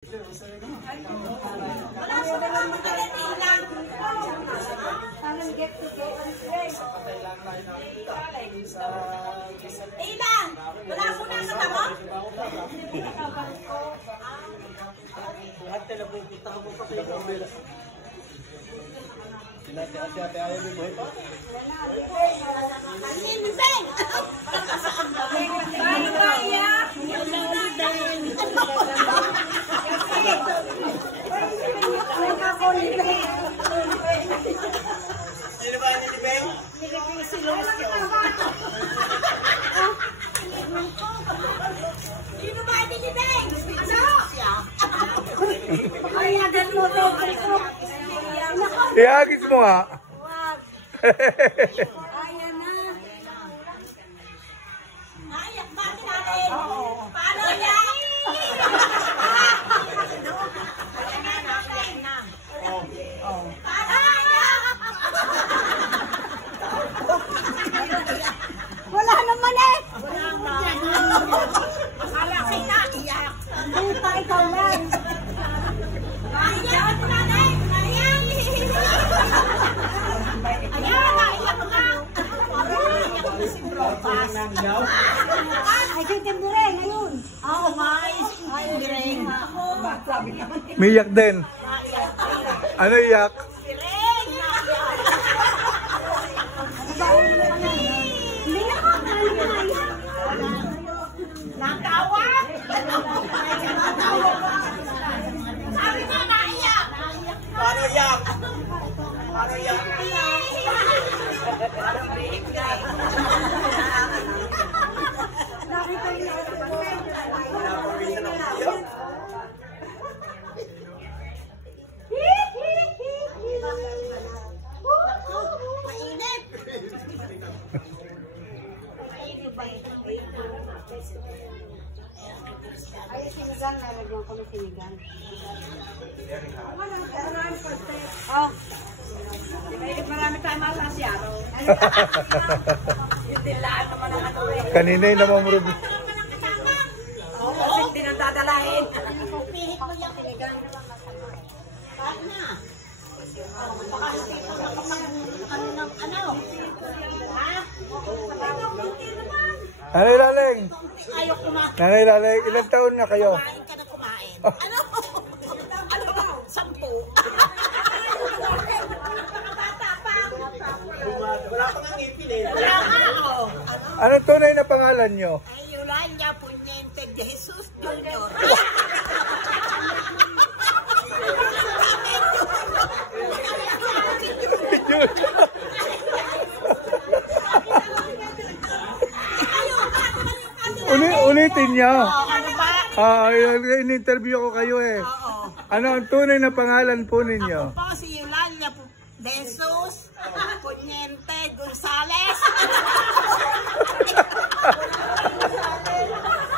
Ilang! Wala po na sa tamo? Lahat na pupunta ko pa sa iyo. Sinati-ati ayaw mo buhay pa? Linseng! Sino ba ni Beng? Sino ba ni Beng? Ano? Ayagan mo to. Iagis mo nga. Ayan na. Naiyak ba si natin? Paano yan? Wala naman eh. Wala naman. Akala ko naiyak. Buta ikaw lang. Naiyak na eh. Naiyak. Ayan, naiyak na. Naiyak na si Bropas. Ay, kay Timbure ngayon. Oo, mais. Ay, Timbure. Miyak din. Ano iyak? Hindi na ako naiyak. Natawa? Sabi ko naiyak. Paano yak? Paano yak? Mainit. Ay, sinigang, nalagyan ko ng sinigang. Oh. Marami tayong masasyaro. Dilaan naman ang ano eh. Kanina yung namamurod. Oo, kasi tinatadalahin. Pilit mo yung sinigang. Bakit na? Baka hindi po ano ng ano? Ha? Nanay Laling! Ayaw kumain. Nanay Laling, ilang taon na kayo? Kumain ka na kumain. Ano? Ano ba? 10. Bata pa. Wala pang ang ngipin eh. Wala nga, oh. Anong tunay na pangalan nyo? Ay, Yolanda Punyente de Jesus Jr. Ulitin niyo. Ano ba? In-interview ko kayo eh. Oo. Ano ang tunay na pangalan po ninyo? Ako po si Yolanda de Jesus Punyente Gonzales.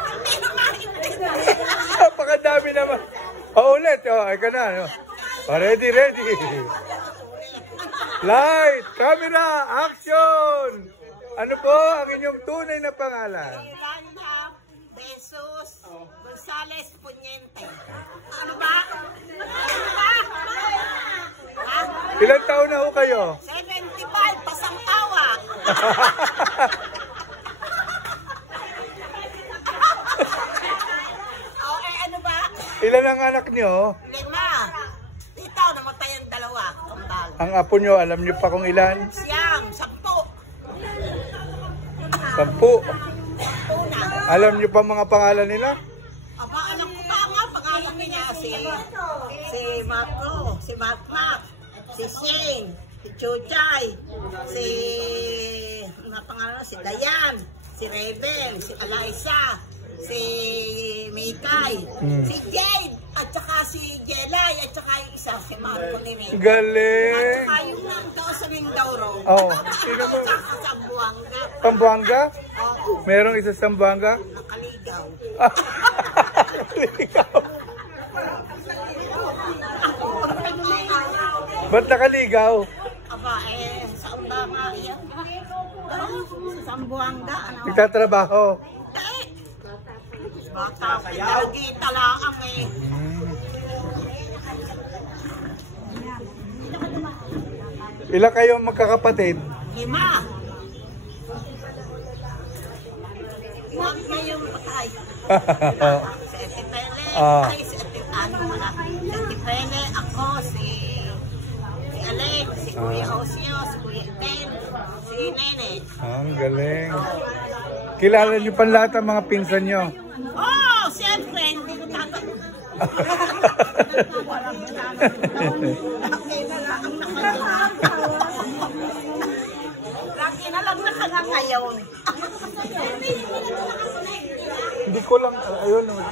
Hindi na maintindihan. Napakadami naman. Ulit. Ika na. No? Ready. Light, camera, action! Ano po ang inyong tunay na pangalan? Yolanda Jesus Gonzales Punyente. Ano ba? Ano ba? Ha? Ilang taon na ho kayo? 75, pasang tawa. Oh, ano ba? Ilan ang anak nyo? 5. Dito, namatay ang 2. Kambal. Ang apo nyo, alam nyo pa kung ilan? Siyam, 10. 10. Una. Alam nyo pa mga pangalan nila? Aba, alam ko pa nga, pangalan niya si Marco, si Mark, si Shane, si Chuchay, si, ano pangalan, si Dayan, si Rebel, si Alaysa, si Mikay, si Jade, at saka si Jelay, at saka yung isa, si Marco ni Rebel. At Galing! saka yung nandaw sa Mindoro. Oh, sino po? Sa Buanga. Sambuanga? Oo, Merong isa sa Sambuanga? nakaligaw. Ba't nakaligaw? Aba, saan ba nga yan? Sa Sambuanga, ano? Nagtatrabaho. Bata, pinagita lang eh. Ilan kayo magkakapatid? 5. Huwag na yung patay. Si Ate Pele, ay si Ate ano mga. Si Ate Pele, ako, si Alex, si Kuya Osio, si Kuya Ten, si Nene. Ang galing. Kilala niyo pa lahat ang mga pinsan niyo? Oh, siyempre, hindi ko tatanong. Lagi na lang ngayon. Hindi ko lang, ayun naman.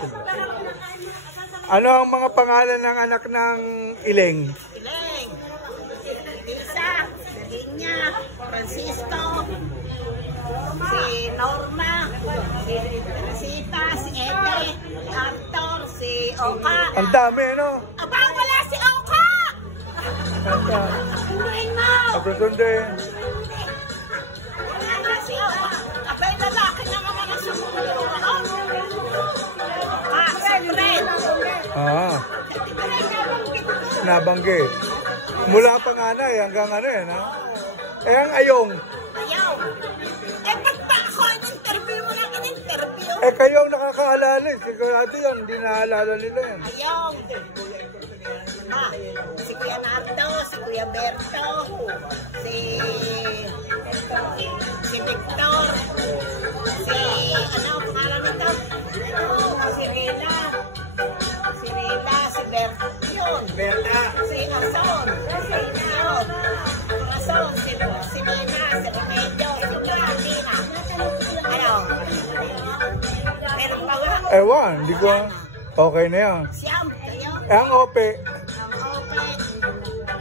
Ano ang mga pangalan ng anak ng Ileng? Ileng, Elisa, Virginia, Francisco, si Norma, si Teresita, si Ete, si Arthur, si Oka. Ang dami, ano? Aba, wala si Oka! Sunduin mo! Abrasunde. Wala si Oka. Abay, lalaki na naman ang sumunod. Si Fred. Si Fred, nabanggit ko. Nabanggit. Mula panganay hanggang ano yan, ha? Eh, ang ayong. Ayaw. Eh, ba't ba ako in-interview mo lang in-interview? Eh, kayo ang nakakaalala. Sigurado yan, hindi naalala nila yan. Ayaw. Si Kuya Nardo, si Kuya Berto, si Victor, si ano, pangalan nito? Si Rina, si Berto, yun. Si Nason, si Nina, si Remedio, si Martina. Ano? Meron pa ba? Ewan, hindi ko. Okay na yan. Siyam, kayo? Eh, ang ope.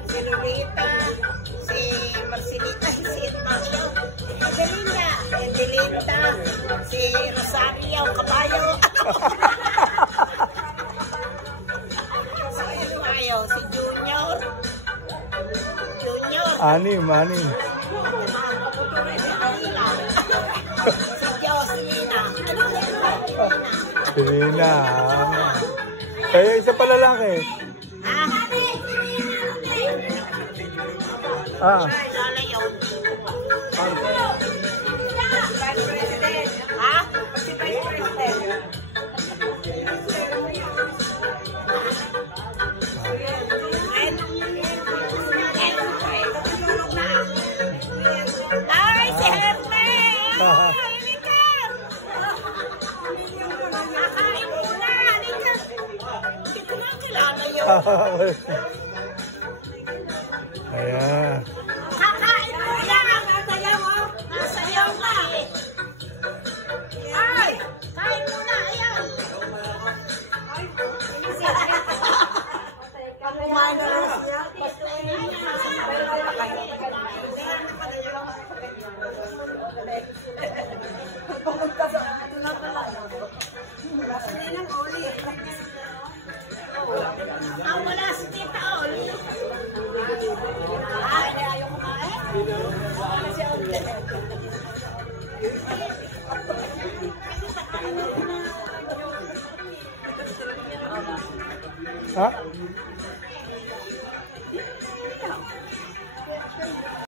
Si Lolita, si Marcelita, si Edelinda, si Rosario Caballo. Si Junior. Anim. Si Jocelina. Serena. Kaya isa pa lalaki. Lala yun. Ha? Si Vice President. Ay, si Hermes! Halika! Kakain muna, halika! Hindi ko na kilala yun. Ayan. Kakain muna! Nasayaw ka! Ay! Kain muna, ayan! Kumain na lang siya. Wala si Tita Oli. Ay, ayaw kumain. Wala si Oli. Ha?